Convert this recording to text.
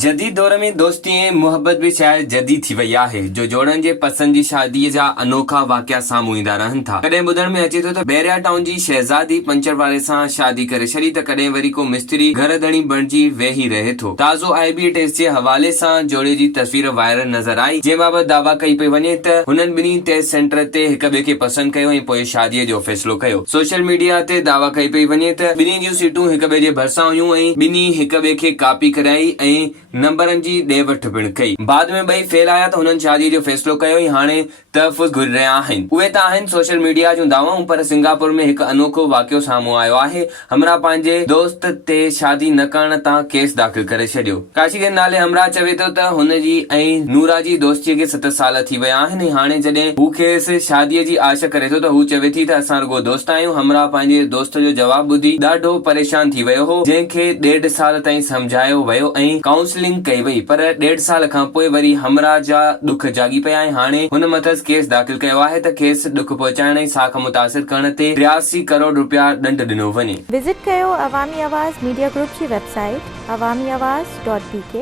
जदीद दौर में दोस्ती ऐं मुहबत भी शायद जदीद थी वई आहे। जो जोड़नि जे पसंद जी शादीअ जा अनोखा वाक़िया साम्हूं ईंदा रहनि था। कॾहिं ॿुधण में अचे थो त बैरिया टाउन जी शहज़ादी पंचर वारे सां शादी करे छॾी त कॾहिं वरी को मिस्त्री घर धणी बणिजी वेही रहे थो। ताज़ो IB टेस्ट जे हवाले सां जोड़े जी तस्वीर वायरल नज़र आई, जंहिं बाबति दावा कई पई वञे त हुननि ॿिन्ही टेस्ट सेंटर ते हिक ॿिए खे पसंदि कयो ऐं पोइ शादीअ जो फ़ैसिलो कयो। सोशल मीडिया ते दावा कई पई वञे त ॿिन्ही जूं सीटूं हिक ॿिए जे भरिसां हुयूं ऐं ॿिन्ही हिक ॿिए खे कापी कराई ऐं नंबरनि जी ॾे वठि पिणु कई। बाद में ॿई फेल आया त हुननि शादीअ जो फ़ैसिलो कयो ऐं हाणे तहफ़ुज़ घुरी रहिया आहिनि। उहे त आहिनि सोशल मीडिया जूं दावाऊं, पर सिंगापुर में हिकु अनोखो वाक़ियो साम्हूं आयो आहे। हमरा पंहिंजे दोस्त ते शादी न करण तां केस दाख़िल करे छॾियो। काशीगंज नाले हमरा चवे थो त हुनजी ऐं नूरा जी दोस्तीअ खे 7 साल थी विया आहिनि ऐं हाणे जॾहिं हू खेसि शादीअ जी आश करे थो त हू चवे थी त असां रुगो दोस्त आहियूं। हमरा पंहिंजे दोस्त जो जवाबु ॿुधी ॾाढो परेशान थी वियो हो, जंहिंखे 1.5 साल ताईं सम्झायो वियो ऐं काउंसलिंग कई वई, पर 1.5 साल खां पोइ वरी हमरा जा दुख जागी पिया ऐं हाणे हुन मथसि केस दाख़िल कयो आहे त खेसि दुख पहुचाइण ऐं साख मुतासिर करण ते 83 करोड़ रुपया ॾंड ॾिनो वञे। विज़िट कयो अवामी आवाज़ मीडिया ग्रुप जी वेबसाइट awamiawaz.pk